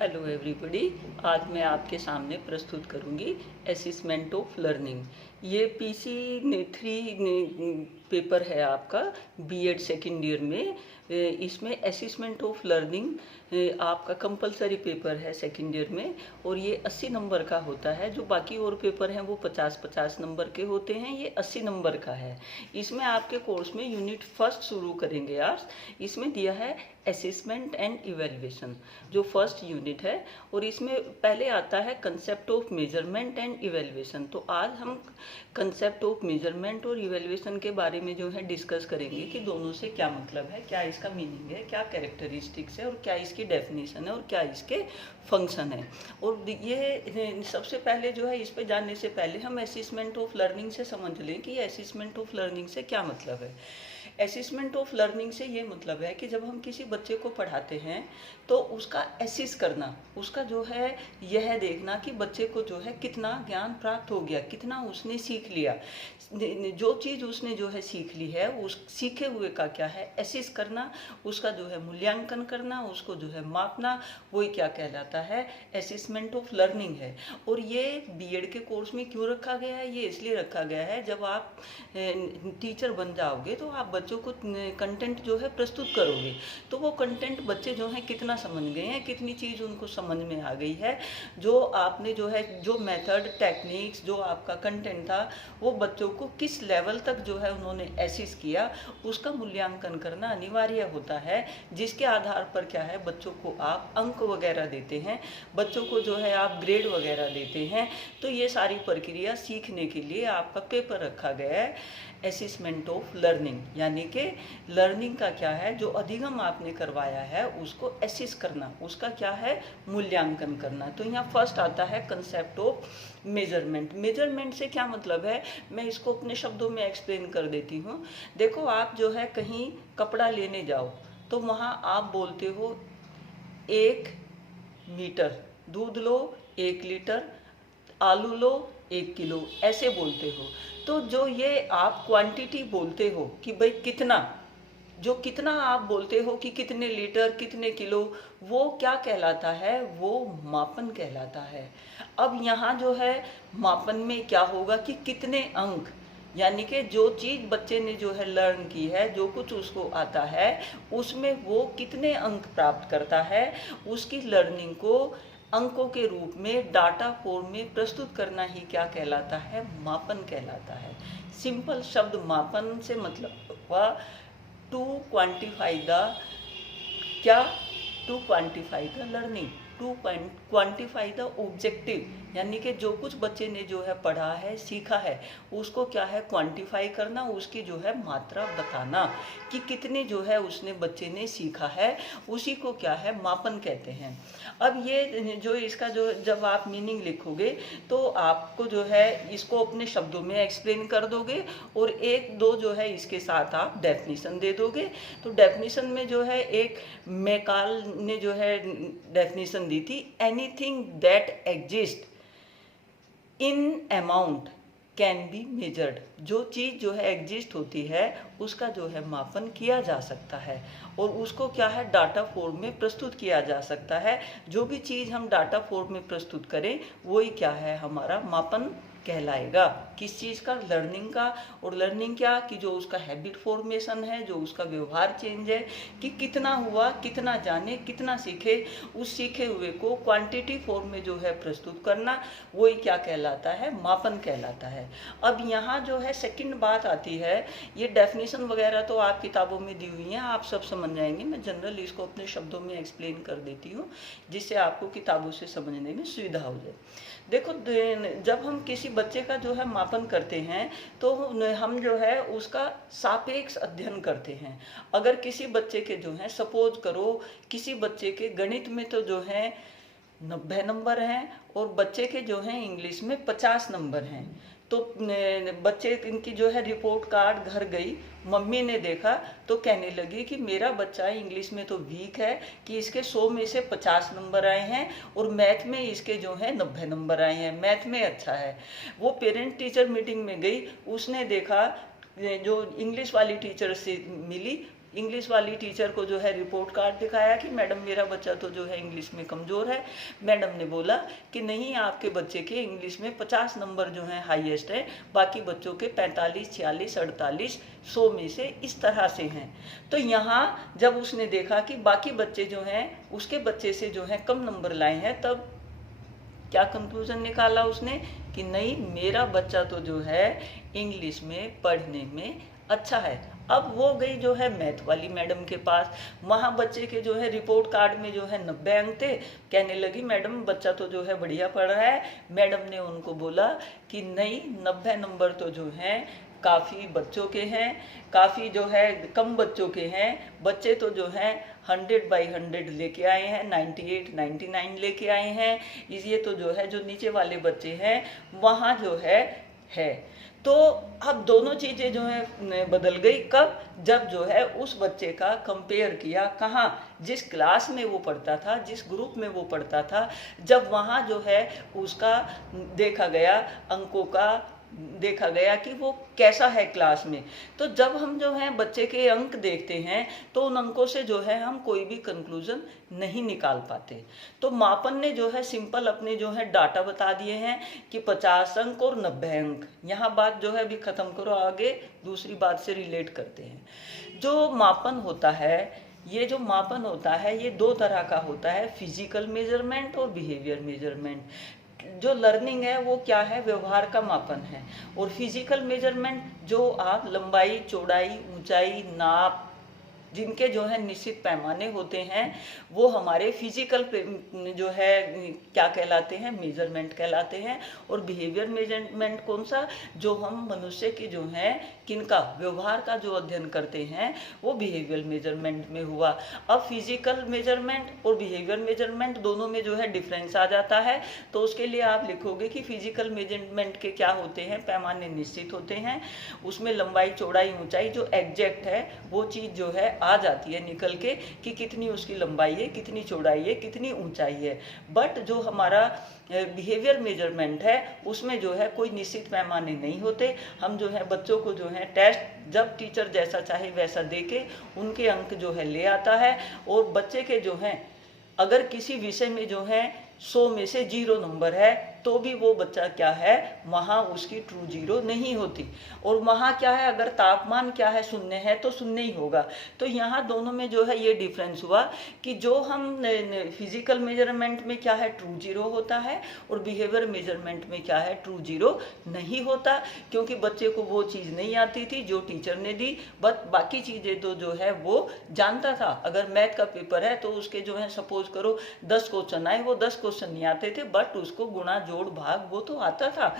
Hello everybody. आज मैं आपके सामने प्रस्तुत करूंगी असेसमेंट ऑफ लर्निंग। ये पीसी 3 पेपर है आपका बीएड सेकेंड ईयर में। इसमें असेसमेंट ऑफ लर्निंग आपका कंपलसरी पेपर है सेकेंड ईयर में, और ये 80 नंबर का होता है। जो बाकी और पेपर हैं वो 50-50 नंबर के होते हैं, ये 80 नंबर का है। इसमें आपके कोर्स में यूनिट फर्स्ट शुरू करेंगे आज। इसमें दिया है असेसमेंट एंड इवेल्युएशन, जो फर्स्ट यूनिट है, और इसमें पहले आता है concept of measurement and evaluation. तो आज हम कंसेप्ट ऑफ मेजरमेंट और इवेल्युएशन के बारे में जो है डिस्कस करेंगे कि दोनों से क्या मतलब है, क्या इसका मीनिंग है, क्या कैरेक्टरिस्टिक्स है, और क्या इसकी डेफिनेशन है, और क्या इसके फंक्शन है। और ये सबसे पहले जो है, इस पे जानने से पहले हम असेसमेंट ऑफ लर्निंग से समझ लें कि असेसमेंट ऑफ लर्निंग से क्या मतलब है। असेसमेंट ऑफ लर्निंग से ये मतलब है कि जब हम किसी बच्चे को पढ़ाते हैं तो उसका असेस करना, उसका जो है यह देखना कि बच्चे को जो है कितना ज्ञान प्राप्त हो गया, कितना उसने सीख लिया। जो चीज़ उसने जो है सीख ली है, उस सीखे हुए का क्या है असेस करना, उसका जो है मूल्यांकन करना, उसको जो है मापना, वही क्या कहलाता है असेसमेंट ऑफ लर्निंग है। और ये बीएड के कोर्स में क्यों रखा गया है, ये इसलिए रखा गया है जब आप टीचर बन जाओगे तो आप बच्चों को कंटेंट जो है प्रस्तुत करोगे, तो वो कंटेंट बच्चे जो हैं कितना समझ गए हैं, कितनी चीज़ उनको समझ में आ गई है, जो आपने जो है जो मेथड टेक्निक्स जो आपका कंटेंट था वो बच्चों को किस लेवल तक जो है उन्होंने एसेस किया, उसका मूल्यांकन करना अनिवार्य होता है। जिसके आधार पर क्या है बच्चों को आप अंक वगैरह देते हैं, बच्चों को जो है आप ग्रेड वगैरह देते हैं। तो ये सारी प्रक्रिया सीखने के लिए आपका पेपर रखा गया है असेसमेंट ऑफ लर्निंग, यानी कि लर्निंग का क्या है, जो अधिगम आपने करवाया है उसको असेस करना, उसका क्या है मूल्यांकन करना। तो यहाँ फर्स्ट आता है कंसेप्ट ऑफ मेजरमेंट। मेजरमेंट से क्या मतलब है, मैं इसको अपने शब्दों में एक्सप्लेन कर देती हूँ। देखो, आप जो है कहीं कपड़ा लेने जाओ तो वहाँ आप बोलते हो 1 मीटर, दूध लो 1 लीटर, आलू लो 1 किलो, ऐसे बोलते हो। तो जो ये आप क्वांटिटी बोलते हो कि भाई कितना, जो कितना आप बोलते हो कि कितने लीटर कितने किलो, वो क्या कहलाता है, वो मापन कहलाता है। अब यहाँ जो है मापन में क्या होगा कि कितने अंक, यानी कि जो चीज़ बच्चे ने जो है लर्न की है, जो कुछ उसको आता है, उसमें वो कितने अंक प्राप्त करता है, उसकी लर्निंग को अंकों के रूप में डाटा फॉर्म में प्रस्तुत करना ही क्या कहलाता है, मापन कहलाता है। सिंपल शब्द मापन से मतलब हुआ टू क्वांटिफाई द क्या, to quantify the learning, to quantify the objective, यानी कि जो कुछ बच्चे ने जो है पढ़ा है सीखा है उसको क्या है क्वांटिफाई करना, उसकी जो है मात्रा बताना कि कितने जो है उसने बच्चे ने सीखा है, उसी को क्या है मापन कहते हैं। अब ये जो इसका जो जब आप मीनिंग लिखोगे तो आपको जो है इसको अपने शब्दों में एक्सप्लेन कर दोगे, और 1-2 जो है इसके साथ आप डेफिनेशन दे दोगे। तो डेफिनेशन में जो है एक मैकाल ने जो है डेफिनेशन दी थी, anything that exist in amount can be measured. जो चीज़ जो है एग्जिस्ट होती है उसका जो है मापन किया जा सकता है, और उसको क्या है डाटा फॉर्म में प्रस्तुत किया जा सकता है। जो भी चीज़ हम डाटा फॉर्म में प्रस्तुत करें वही क्या है हमारा मापन कहलाएगा। किस चीज़ का, लर्निंग का। और लर्निंग क्या कि जो उसका हैबिट फॉर्मेशन है, जो उसका व्यवहार चेंज है, कि कितना हुआ, कितना जाने, कितना सीखे, उस सीखे हुए को क्वांटिटी फॉर्म में जो है प्रस्तुत करना, वही क्या कहलाता है, मापन कहलाता है। अब यहाँ जो है सेकंड बात आती है, ये डेफिनेशन वगैरह तो आप किताबों में दी हुई हैं, आप सब समझ जाएंगे। मैं जनरल इसको अपने शब्दों में एक्सप्लेन कर देती हूँ जिससे आपको किताबों से समझने में सुविधा हो जाए। देखो, जब हम किसी बच्चे का जो है मापन करते हैं तो हम जो है उसका सापेक्ष अध्ययन करते हैं। अगर किसी बच्चे के जो है सपोज करो किसी बच्चे के गणित में तो जो है 90 नंबर हैं, और बच्चे के जो हैं इंग्लिश में 50 नंबर हैं, तो बच्चे इनकी जो है रिपोर्ट कार्ड घर गई, मम्मी ने देखा तो कहने लगी कि मेरा बच्चा इंग्लिश में तो वीक है, कि इसके 100 में से 50 नंबर आए हैं, और मैथ में इसके जो है 90 नंबर आए हैं, मैथ में अच्छा है। वो पेरेंट टीचर मीटिंग में गई, उसने देखा जो इंग्लिश वाली टीचर से मिली इंग्लिश वाली टीचर को जो है रिपोर्ट कार्ड दिखाया कि मैडम मेरा बच्चा तो जो है इंग्लिश में कमज़ोर है। मैडम ने बोला कि नहीं, आपके बच्चे के इंग्लिश में 50 नंबर जो हैं हाईएस्ट है, बाकी बच्चों के 45, 46, 48, 100 में से इस तरह से हैं। तो यहाँ जब उसने देखा कि बाकी बच्चे जो हैं उसके बच्चे से जो है कम नंबर लाए हैं, तब क्या कंक्लूजन निकाला उसने कि नहीं, मेरा बच्चा तो जो है इंग्लिश में पढ़ने में अच्छा है। अब वो गई जो है मैथ वाली मैडम के पास, वहाँ बच्चे के जो है रिपोर्ट कार्ड में जो है 90 अंक थे। कहने लगी मैडम बच्चा तो जो है बढ़िया पढ़ रहा है। मैडम ने उनको बोला कि नहीं, 90 नंबर तो जो हैं काफ़ी बच्चों के हैं, काफ़ी जो है कम बच्चों के हैं। बच्चे तो जो हैं 100/100 लेके आए हैं, 98, 99 लेके आए हैं। ये तो जो है जो नीचे वाले बच्चे हैं वहाँ जो है। तो अब दोनों चीज़ें जो है बदल गई। कब? जब जो है उस बच्चे का कंपेयर किया, कहाँ, जिस क्लास में वो पढ़ता था, जिस ग्रुप में वो पढ़ता था, जब वहाँ जो है उसका देखा गया, अंकों का देखा गया कि वो कैसा है क्लास में। तो जब हम जो है बच्चे के अंक देखते हैं तो उन अंकों से जो है हम कोई भी कंक्लूजन नहीं निकाल पाते। तो मापन ने जो है सिंपल अपने जो है डाटा बता दिए हैं कि 50 अंक और 90 अंक। यहाँ बात जो है अभी ख़त्म करो, आगे दूसरी बात से रिलेट करते हैं। जो मापन होता है, ये जो मापन होता है ये दो तरह का होता है, फिजिकल मेजरमेंट और बिहेवियर मेजरमेंट। जो लर्निंग है वो क्या है, व्यवहार का मापन है। और फिजिकल मेजरमेंट जो आप लंबाई, चौड़ाई, ऊंचाई, नाप, जिनके जो है निश्चित पैमाने होते हैं, वो हमारे फिजिकल जो है क्या कहलाते हैं, मेजरमेंट कहलाते हैं। और बिहेवियर मेजरमेंट कौन सा, जो हम मनुष्य की जो है किनका, व्यवहार का जो अध्ययन करते हैं, वो बिहेवियर मेजरमेंट में हुआ। अब फिजिकल मेजरमेंट और बिहेवियर मेजरमेंट दोनों में जो है डिफरेंस आ जाता है। तो उसके लिए आप लिखोगे कि फिजिकल मेजरमेंट के क्या होते हैं, पैमाने निश्चित होते हैं, उसमें लंबाई, चौड़ाई, ऊंचाई जो एग्जैक्ट है वो चीज़ जो है आ जाती है निकल के कि कितनी उसकी लंबाई है, कितनी चौड़ाई है, कितनी ऊंचाई है। बट जो हमारा बिहेवियर मेजरमेंट है उसमें जो है कोई निश्चित पैमाने नहीं होते। हम जो है बच्चों को जो है टेस्ट जब टीचर जैसा चाहे वैसा दे के उनके अंक जो है ले आता है। और बच्चे के जो हैं अगर किसी विषय में जो है 100 में से 0 नंबर है तो भी वो बच्चा क्या है, वहाँ उसकी ट्रू 0 नहीं होती। और वहाँ क्या है, अगर तापमान क्या है, शून्य है तो शून्य ही होगा। तो यहाँ दोनों में जो है ये डिफरेंस हुआ कि जो हम फिजिकल मेजरमेंट में क्या है, ट्रू 0 होता है, और बिहेवियर मेजरमेंट में क्या है, ट्रू 0 नहीं होता। क्योंकि बच्चे को वो चीज़ नहीं आती थी जो टीचर ने दी, बट बाकी चीज़ें तो जो है वो जानता था। अगर मैथ का पेपर है तो उसके जो है सपोज करो 10 क्वेश्चन आए, वो 10 क्वेश्चन नहीं आते थे, बट उसको गुणा, जोड़, भाग वो तो आता था।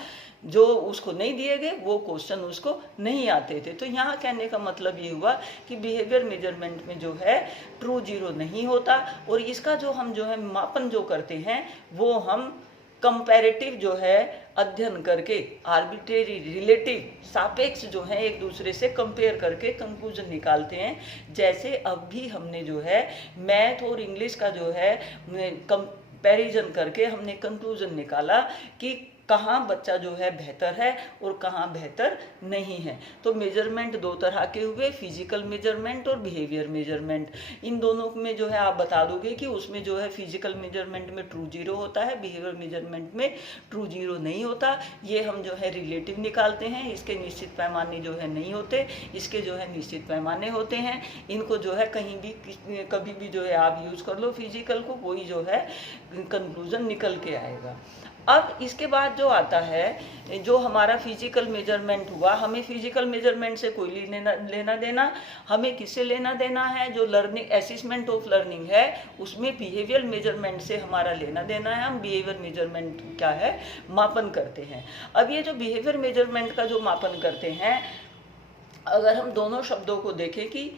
जो उसको नहीं दिए गए वो क्वेश्चन उसको नहीं आते थे। तो यहाँ कहने का मतलब ये हुआ कि बिहेवियर मेजरमेंट में जो है ट्रू 0 नहीं होता। और इसका जो हम जो है मापन जो करते हैं वो हम कंपैरेटिव जो है अध्ययन करके, आर्बिट्रेरी, रिलेटिव, सापेक्ष जो है एक दूसरे से कंपेयर करके कंक्लूजन निकालते हैं। जैसे अब भी हमने जो है मैथ और इंग्लिश का जो है कंपैरिजन करके हमने कंक्लूजन निकाला कि कहाँ बच्चा जो है बेहतर है और कहाँ बेहतर नहीं है। तो मेजरमेंट दो तरह के हुए, फिजिकल मेजरमेंट और बिहेवियर मेजरमेंट। इन दोनों में जो है आप बता दोगे कि उसमें जो है फिजिकल मेजरमेंट में ट्रू 0 होता है, बिहेवियर मेजरमेंट में ट्रू 0 नहीं होता। ये हम जो है रिलेटिव निकालते हैं, इसके निश्चित पैमाने जो है नहीं होते, इसके जो है निश्चित पैमाने होते हैं। इनको जो है कहीं भी कभी भी जो है आप यूज़ कर लो फिजिकल को, वही जो है कंक्लूजन निकल के आएगा। अब इसके बाद जो आता है, जो हमारा फिजिकल मेजरमेंट हुआ, हमें फिजिकल मेजरमेंट से कोई लेना देना, हमें किससे लेना देना है, जो लर्निंग असेसमेंट ऑफ लर्निंग है उसमें बिहेवियर मेजरमेंट से हमारा लेना देना है। हम बिहेवियर मेजरमेंट क्या है, मापन करते हैं। अब ये जो बिहेवियर मेजरमेंट का जो मापन करते हैं, अगर हम दोनों शब्दों को देखें कि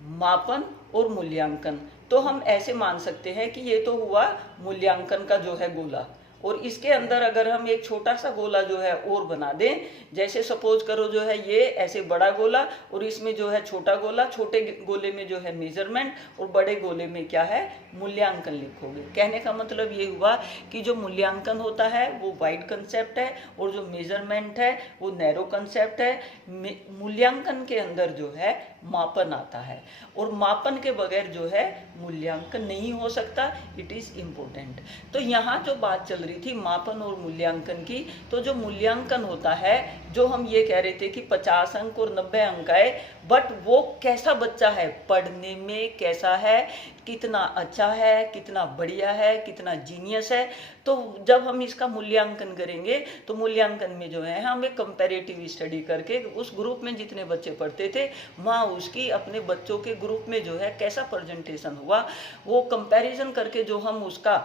मापन और मूल्यांकन, तो हम ऐसे मान सकते हैं कि ये तो हुआ मूल्यांकन का जो है गोला, और इसके अंदर अगर हम एक छोटा सा गोला जो है और बना दें, जैसे सपोज करो जो है ये ऐसे बड़ा गोला और इसमें जो है छोटा गोला, छोटे गोले में जो है मेजरमेंट और बड़े गोले में क्या है, मूल्यांकन लिखोगे। कहने का मतलब ये हुआ कि जो मूल्यांकन होता है वो वाइड कंसेप्ट है और जो मेजरमेंट है वो नैरो कंसेप्ट है। मूल्यांकन के अंदर जो है मापन आता है और मापन के बगैर जो है मूल्यांकन नहीं हो सकता। It is important. तो यहाँ जो बात चल रही थी मापन और मूल्यांकन की, तो जो मूल्यांकन होता है, जो हम ये कह रहे थे कि 50 अंक और 90 अंक आए, बट वो कैसा बच्चा है, पढ़ने में कैसा है, कितना अच्छा है, कितना बढ़िया है, कितना जीनियस है। तो जब हम इसका मूल्यांकन करेंगे तो मूल्यांकन में जो है हम एक कंपैरेटिव स्टडी करके उस ग्रुप में जितने बच्चे पढ़ते थे वहाँ उसकी अपने बच्चों के ग्रुप में जो है कैसा प्रेजेंटेशन हुआ, वो कंपैरिजन करके जो हम उसका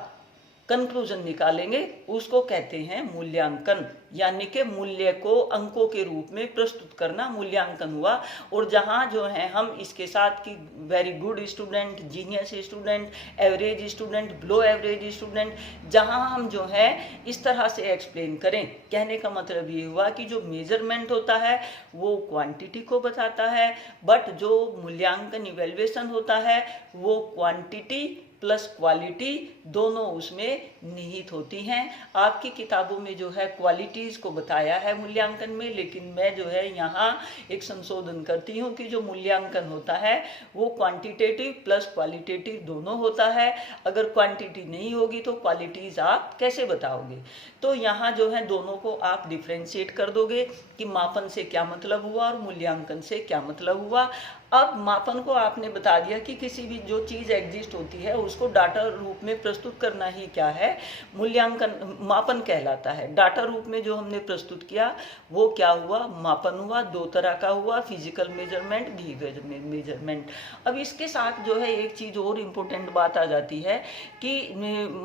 कंक्लूजन निकालेंगे उसको कहते हैं मूल्यांकन। यानी कि मूल्य को अंकों के रूप में प्रस्तुत करना मूल्यांकन हुआ। और जहाँ जो है हम इसके साथ की very good student, genius student, average student, below average student, जहाँ हम जो है इस तरह से एक्सप्लेन करें, कहने का मतलब ये हुआ कि जो मेजरमेंट होता है वो क्वांटिटी को बताता है, बट जो मूल्यांकन इवेल्युएशन होता है वो क्वांटिटी प्लस क्वालिटी दोनों उसमें निहित होती हैं। आपकी किताबों में जो है क्वालिटीज़ को बताया है मूल्यांकन में, लेकिन मैं जो है यहाँ एक संशोधन करती हूँ कि जो मूल्यांकन होता है वो क्वांटिटेटिव प्लस क्वालिटेटिव दोनों होता है। अगर क्वांटिटी नहीं होगी तो क्वालिटीज़ आप कैसे बताओगे। तो यहाँ जो है दोनों को आप डिफ्रेंशिएट कर दोगे कि मापन से क्या मतलब हुआ और मूल्यांकन से क्या मतलब हुआ। अब मापन को आपने बता दिया कि किसी भी जो चीज़ एग्जिस्ट होती है उसको डाटा रूप में प्रस्तुत करना ही क्या है, मूल्यांकन, मापन कहलाता है। डाटा रूप में जो हमने प्रस्तुत किया वो क्या हुआ, मापन हुआ। दो तरह का हुआ, फिजिकल मेजरमेंट, बिहेवियर मेजरमेंट। अब इसके साथ जो है एक चीज़ और इम्पोर्टेंट बात आ जाती है कि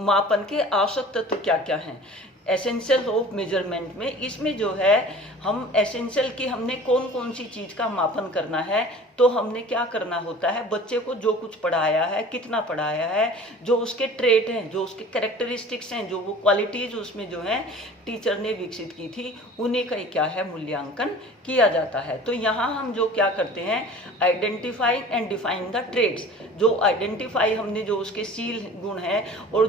मापन के आवश्यक तत्व क्या क्या हैं। एसेंशियल ऑफ मेजरमेंट में इसमें जो है हम एसेंशियल की हमने कौन कौन सी चीज़ का मापन करना है, तो हमने क्या करना होता है, बच्चे को जो कुछ पढ़ाया है, कितना पढ़ाया है, जो उसके ट्रेट हैं, जो उसके कैरेक्टरिस्टिक्स हैं, जो वो क्वालिटीज़ उसमें जो हैं टीचर ने विकसित की थी, उन्हीं का क्या है मूल्यांकन किया जाता है। तो यहाँ हम जो क्या करते हैं, identify and define the traits. जो आइडेंटिफाई हमने जो उसके शील गुण हैं और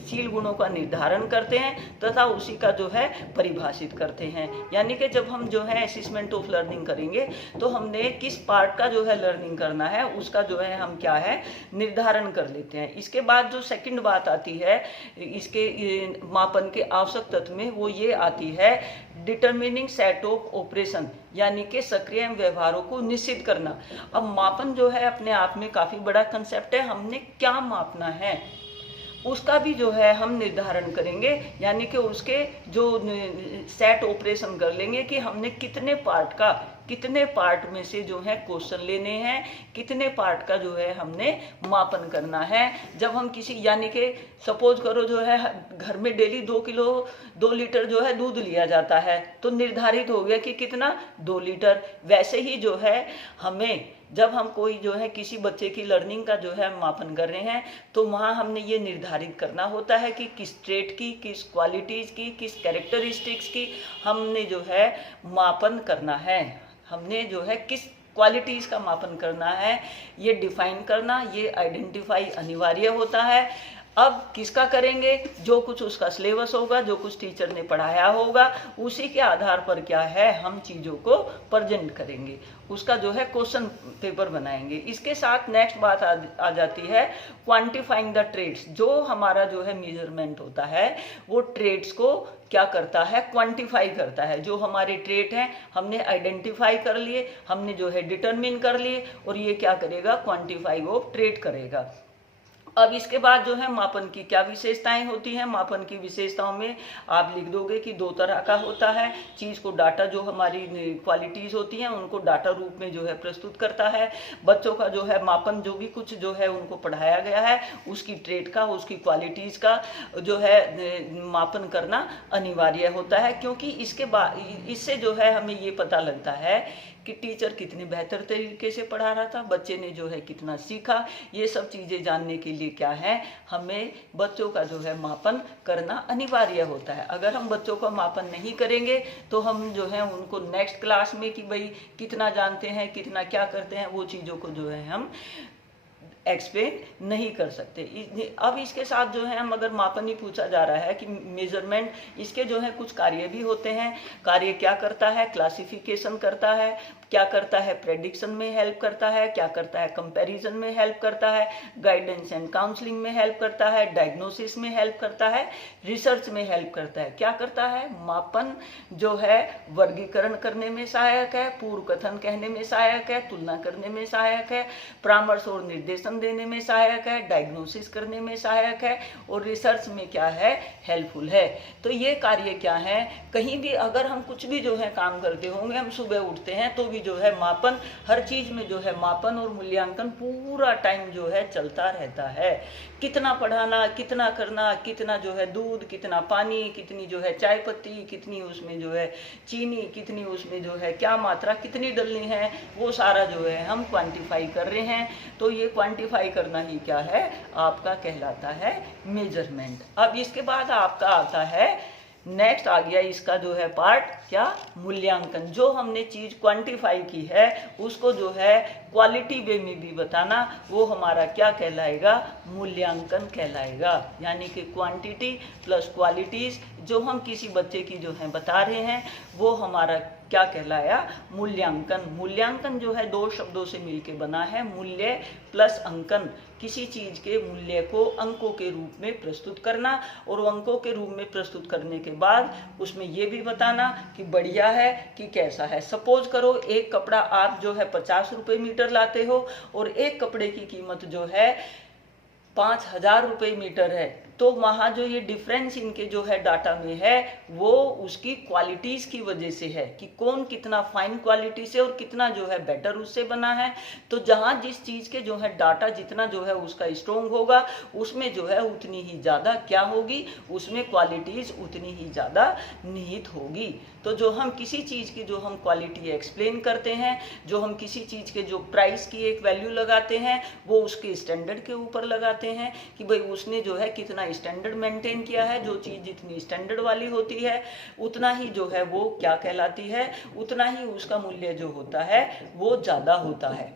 शील गुणों का निर्धारण करते हैं तथा उसी का जो है परिभाषित करते हैं। यानी कि जब हम जो है असेसमेंट ऑफ लर्निंग करेंगे तो हमने किस पार्ट का जो है लर्निंग करना है उसका जो है हम क्या है निर्धारण कर लेते हैं। इसके बाद जो सेकंड बात आती है इसके मापन के आवश्यक तत्व में, वो ये आती है डिटर्मिनिंग सेट ऑफ ऑपरेशन, यानी कि सक्रिय व्यवहारों को निश्चित करना। अब मापन जो है अपने आप में काफ़ी बड़ा कंसेप्ट है। हमने क्या मापना है उसका भी जो है हम निर्धारण करेंगे, यानी कि उसके जो सेट ऑपरेशन कर लेंगे कि हमने कितने पार्ट में से जो है क्वेश्चन लेने हैं, कितने पार्ट का जो है हमने मापन करना है। जब हम किसी, यानी कि सपोज करो जो है घर में डेली 2 लीटर जो है दूध लिया जाता है, तो निर्धारित हो गया कि कितना, 2 लीटर। वैसे ही जो है हमें जब हम कोई जो है किसी बच्चे की लर्निंग का जो है मापन कर रहे हैं तो वहाँ हमने ये निर्धारित करना होता है कि किस ट्रेट की, किस क्वालिटीज़ की, किस कैरेक्टरिस्टिक्स की हमने जो है मापन करना है, हमने जो है किस क्वालिटीज़ का मापन करना है, ये डिफाइन करना, ये आइडेंटिफाई अनिवार्य होता है। अब किसका करेंगे, जो कुछ उसका सिलेबस होगा, जो कुछ टीचर ने पढ़ाया होगा, उसी के आधार पर क्या है हम चीज़ों को प्रेजेंट करेंगे, उसका जो है क्वेश्चन पेपर बनाएंगे। इसके साथ नेक्स्ट बात आ जाती है क्वांटिफाइंग द ट्रेड्स। जो हमारा जो है मेजरमेंट होता है वो ट्रेड्स को क्या करता है, क्वांटिफाई करता है। जो हमारे ट्रेट हैं हमने आइडेंटिफाई कर लिए, हमने जो है डिटरमिन कर लिए, और ये क्या करेगा, क्वांटिफाई ऑफ ट्रेड करेगा। अब इसके बाद जो है मापन की क्या विशेषताएं होती हैं। मापन की विशेषताओं में आप लिख दोगे कि 2 तरह का होता है। चीज़ को डाटा, जो हमारी क्वालिटीज़ होती हैं उनको डाटा रूप में जो है प्रस्तुत करता है। बच्चों का जो है मापन, जो भी कुछ जो है उनको पढ़ाया गया है उसकी ट्रेट का, उसकी क्वालिटीज़ का जो है मापन करना अनिवार्य होता है, क्योंकि इसके बाद इससे जो है हमें ये पता लगता है कि टीचर कितने बेहतर तरीके से पढ़ा रहा था, बच्चे ने जो है कितना सीखा। ये सब चीज़ें जानने के लिए क्या है, हमें बच्चों का जो है मापन करना अनिवार्य होता है। अगर हम बच्चों का मापन नहीं करेंगे तो हम जो है उनको नेक्स्ट क्लास में कि भाई कितना जानते हैं, कितना क्या करते हैं, वो चीज़ों को जो है हम एक्सप्लेन नहीं कर सकते। अब इसके साथ जो है हम अगर मापन ही पूछा जा रहा है कि मेजरमेंट, इसके जो है कुछ कार्य भी होते हैं। कार्य क्या करता है, क्लासिफिकेशन करता है, क्या करता है, प्रेडिक्शन में हेल्प करता है, क्या करता है, कंपैरिजन में हेल्प करता है, गाइडेंस एंड काउंसलिंग में हेल्प करता है, डायग्नोसिस में हेल्प करता है, रिसर्च में हेल्प करता है। क्या करता है, मापन जो है वर्गीकरण करने में सहायक है, पूर्व कथन कहने में सहायक है, तुलना करने में सहायक है, परामर्श और निर्देशन देने में सहायक है, डायग्नोसिस करने में सहायक है, और रिसर्च में क्या है, हेल्पफुल है। तो ये कार्य क्या है, कहीं भी अगर हम कुछ भी जो है काम करते होंगे, हम सुबह उठते हैं तो भी जो है मापन, हर चीज में जो है मापन और मूल्यांकन पूरा टाइम जो है चलता रहता है। कितना पढ़ाना, कितना करना, कितना जो है दूध, कितना पानी, कितनी जो है चाय पत्ती, कितनी उसमें जो है चीनी, कितनी उसमें जो है क्या मात्रा कितनी डलनी है, वो सारा जो है हम क्वांटिफाई कर रहे हैं। तो ये क्वांटिफाई करना ही क्या है, आपका कहलाता है मेजरमेंट। अब इसके बाद आपका आता है नेक्स्ट, आ गया इसका जो है पार्ट क्या, मूल्यांकन। जो हमने चीज क्वांटिफाई की है उसको जो है क्वालिटी वे में भी बताना, वो हमारा क्या कहलाएगा, मूल्यांकन कहलाएगा। यानी कि क्वांटिटी प्लस क्वालिटीज जो हम किसी बच्चे की जो है बता रहे हैं वो हमारा क्या कहलाया, मूल्यांकन। मूल्यांकन जो है दो शब्दों से मिलकर बना है, मूल्य प्लस अंकन। किसी चीज के मूल्य को अंकों के रूप में प्रस्तुत करना, और अंकों के रूप में प्रस्तुत करने के बाद उसमें ये भी बताना कि बढ़िया है कि कैसा है। सपोज करो एक कपड़ा आप जो है 50 रुपये मीटर लाते हो और एक कपड़े की कीमत जो है 5000 रुपये मीटर है, तो वहाँ जो ये डिफरेंस इनके जो है डाटा में है वो उसकी क्वालिटीज़ की वजह से है कि कौन कितना फाइन क्वालिटी से और कितना जो है बेटर उससे बना है। तो जहाँ जिस चीज़ के जो है डाटा जितना जो है उसका स्ट्रोंग होगा, उसमें जो है उतनी ही ज़्यादा क्या होगी, उसमें क्वालिटीज़ उतनी ही ज़्यादा निहित होगी। तो जो हम किसी चीज़ की जो हम क्वालिटी एक्सप्लेन करते हैं, जो हम किसी चीज़ के जो प्राइस की एक वैल्यू लगाते हैं, वो उसके स्टैंडर्ड के ऊपर लगाते हैं कि भाई उसने जो है कितना स्टैंडर्ड मेंटेन किया है। जो चीज जितनी स्टैंडर्ड वाली होती है उतना ही जो है वो क्या कहलाती है, उतना ही उसका मूल्य जो होता है वो ज्यादा होता है।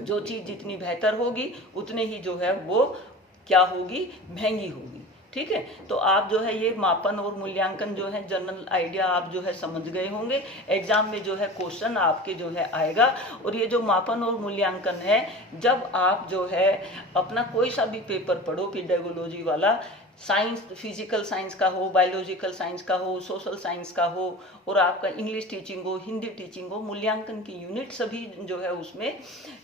जो चीज जितनी बेहतर होगी उतने ही जो है वो क्या होगी, महंगी होगी। ठीक है, तो आप जो है ये मापन और मूल्यांकन जो है जनरल आइडिया आप जो है समझ गए होंगे। एग्जाम में जो है क्वेश्चन आपके जो है आएगा। और ये जो मापन और मूल्यांकन है, जब आप जो है अपना कोई सा भी पेपर पढ़ो पेडागोलॉजी वाला, साइंस, फिजिकल साइंस का हो, बायोलॉजिकल साइंस का हो, सोशल साइंस का हो, और आपका इंग्लिश टीचिंग हो, हिंदी टीचिंग हो, मूल्यांकन की यूनिट सभी जो है उसमें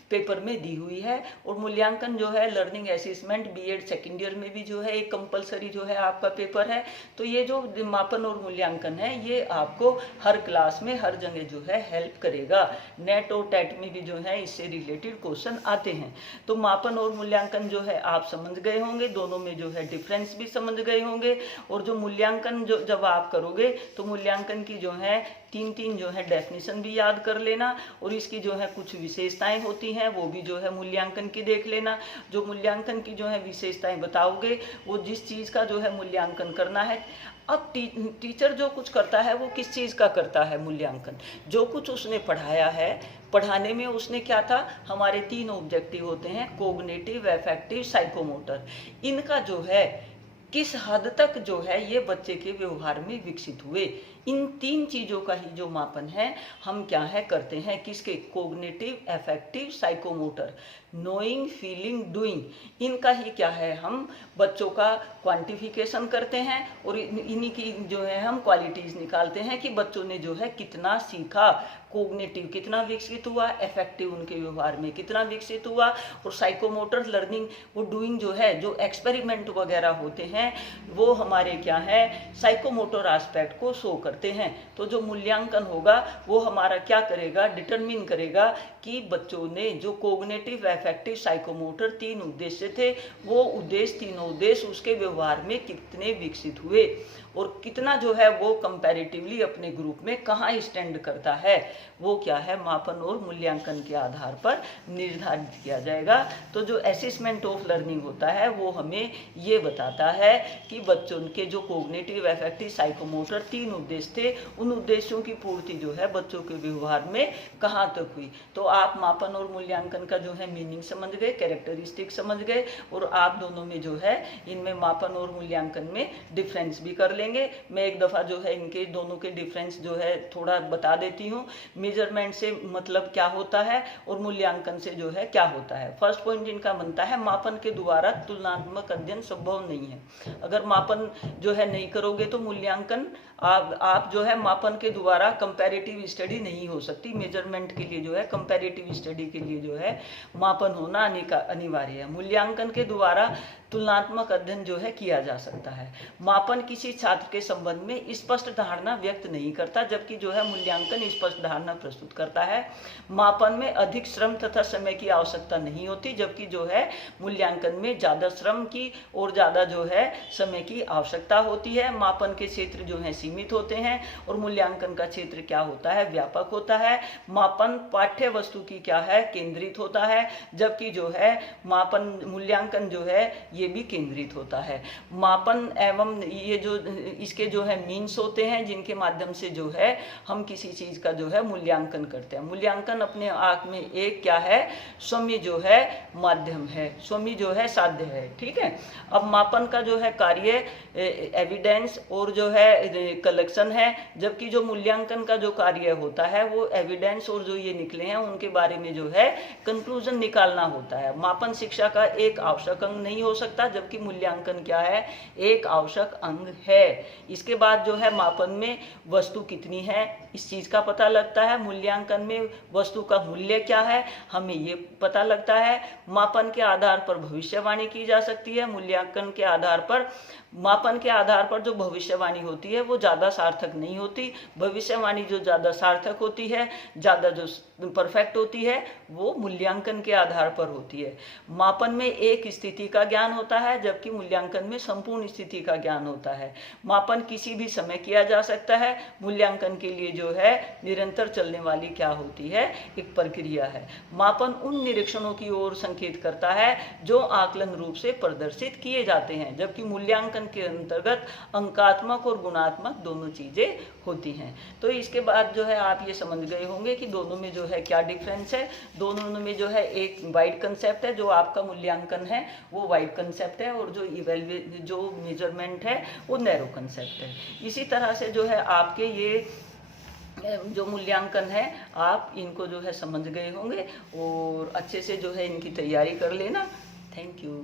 पेपर में दी हुई है। और मूल्यांकन जो है learning assessment BEd second year में भी जो है एक कंपलसरी जो है आपका पेपर है। तो ये जो मापन और मूल्यांकन है ये आपको हर क्लास में हर जगह जो है हेल्प करेगा। नेट और टेट में भी जो है इससे रिलेटेड क्वेश्चन आते हैं। तो मापन और मूल्यांकन जो है आप समझ गए होंगे, दोनों में जो है डिफरेंस भी समझ गए होंगे। और जो मूल्यांकन जो जब आप करोगे तो मूल्यांकन की जो है तीन जो है डेफिनेशन भी याद कर लेना, और इसकी जो है कुछ विशेषताएं होती हैं वो भी जो है मूल्यांकन की देख लेना। जो मूल्यांकन की जो है विशेषताएं बताओगे वो जिस चीज़ का जो है मूल्यांकन करना है। अब टीचर जो कुछ करता है वो किस चीज़ का करता है मूल्यांकन, जो कुछ उसने पढ़ाया है, पढ़ाने में उसने क्या था, हमारे 3 ऑब्जेक्टिव होते हैं, कोग्निटिव, अफेक्टिव, साइकोमोटर। इनका जो है किस हद तक जो है ये बच्चे के व्यवहार में विकसित हुए, इन 3 चीज़ों का ही जो मापन है हम क्या है करते हैं, किसके, cognitive, affective, psychomotor, knowing, feeling, doing, इनका ही क्या है हम बच्चों का क्वांटिफिकेशन करते हैं। और इन्हीं की जो है हम क्वालिटीज़ निकालते हैं कि बच्चों ने जो है कितना सीखा, कोग्निटिव कितना विकसित हुआ, इफेक्टिव उनके व्यवहार में कितना विकसित हुआ, और साइकोमोटर लर्निंग वो डूइंग जो है, जो एक्सपेरिमेंट वगैरह होते हैं वो हमारे क्या है साइकोमोटर एस्पेक्ट को शो करते हैं। तो जो मूल्यांकन होगा वो हमारा क्या करेगा, डिटरमिन करेगा कि बच्चों ने जो कोग्निटिव, अफेक्टिव, साइकोमोटर 3 उद्देश्य थे, वो तीनों उद्देश्य उसके व्यवहार में कितने विकसित हुए और कितना जो है वो कंपैरेटिवली अपने ग्रुप में कहाँ स्टैंड करता है, वो क्या है मापन और मूल्यांकन के आधार पर निर्धारित किया जाएगा। तो जो असेसमेंट ऑफ लर्निंग होता है वो हमें ये बताता है कि बच्चों के जो कोग्निटिव, अफेक्टिव, साइकोमोटर 3 उद्देश्य थे, उन उद्देश्यों की पूर्ति जो है बच्चों के व्यवहार में कहाँ तक हुई। तो आप मापन और मूल्यांकन का जो है मीनिंग समझ गए, कैरेक्टरिस्टिक समझ गए, और आप दोनों में जो है इनमें मापन और मूल्यांकन में डिफरेंस भी कर लेंगे। मैं एक दफ़ा जो है इनके दोनों के डिफरेंस जो है थोड़ा बता देती हूँ। मेजरमेंट से मतलब क्या होता है और मूल्यांकन से जो है क्या होता है। फर्स्ट पॉइंट इनका बनता है मापन के द्वारा तुलनात्मक अध्ययन संभव नहीं है। अगर मापन जो है नहीं करोगे तो मूल्यांकन आप जो है मापन के द्वारा कंपैरेटिव स्टडी नहीं हो सकती। मेजरमेंट के लिए जो है कंपैरेटिव स्टडी के लिए जो है मापन होना अनिवार्य है। मूल्यांकन के द्वारा तुलनात्मक अध्ययन जो है किया जा सकता है। मापन किसी छात्र के संबंध में स्पष्ट धारणा व्यक्त नहीं करता, जबकि जो है मूल्यांकन स्पष्ट धारणा प्रस्तुत करता है। मापन में अधिक श्रम तथा समय की आवश्यकता नहीं होती, जबकि जो है मूल्यांकन में ज़्यादा श्रम की और ज़्यादा जो है समय की आवश्यकता होती है। मापन के क्षेत्र जो है सीमित होते हैं और मूल्यांकन का क्षेत्र क्या होता है, व्यापक होता है। मापन पाठ्य वस्तु की क्या है, केंद्रित होता है, जबकि जो है मूल्यांकन जो है ये भी केंद्रित होता है। मापन एवं ये जो इसके जो है मीन्स होते हैं जिनके माध्यम से जो है हम किसी चीज का जो है मूल्यांकन करते हैं। मूल्यांकन अपने आप में एक क्या है, स्वमी जो है माध्यम है, स्वमी जो है साध्य है। ठीक है। अब मापन का जो है कार्य एविडेंस और जो है कलेक्शन है, जबकि जो मूल्यांकन का जो कार्य होता है वो एविडेंस और जो ये निकले हैं उनके बारे में जो है कंक्लूजन निकालना होता है। मापन शिक्षा का एक आवश्यक अंग नहीं हो सकता, जबकि मूल्यांकन क्या है, एक आवश्यक अंग है। इसके बाद जो है मापन में वस्तु कितनी है इस चीज का पता लगता है। मूल्यांकन में वस्तु का मूल्य क्या है हमें ये पता लगता है। मापन के आधार पर भविष्यवाणी की जा सकती है, मूल्यांकन के आधार पर। मापन के आधार पर जो भविष्यवाणी होती है वो ज़्यादा सार्थक नहीं होती। भविष्यवाणी जो ज़्यादा सार्थक होती है, ज़्यादा जो परफेक्ट होती है, वो मूल्यांकन के आधार पर होती है। मापन में एक स्थिति का ज्ञान होता है, जबकि मूल्यांकन में संपूर्ण स्थिति का ज्ञान होता है। मापन किसी भी समय किया जा सकता है, मूल्यांकन के लिए जो है निरंतर चलने वाली क्या होती है, एक प्रक्रिया है। मापन उन निरीक्षणों की ओर संकेत करता है जो आकलन रूप से प्रदर्शित किए जाते हैं, जबकि मूल्यांकन के अंतर्गत अंकात्मक और गुणात्मक दोनों चीजें होती हैं। तो इसके बाद जो है आप ये समझ गए होंगे कि दोनों में जो है क्या डिफरेंस है। दोनों में जो है एक वाइड कंसेप्ट है, जो आपका मूल्यांकन है वो वाइड कंसेप्ट है, और जो मेजरमेंट है वो नैरो कंसेप्ट है। इसी तरह से जो है आपके ये जो मूल्यांकन है आप इनको जो है समझ गए होंगे और अच्छे से जो है इनकी तैयारी कर लेना। Thank you.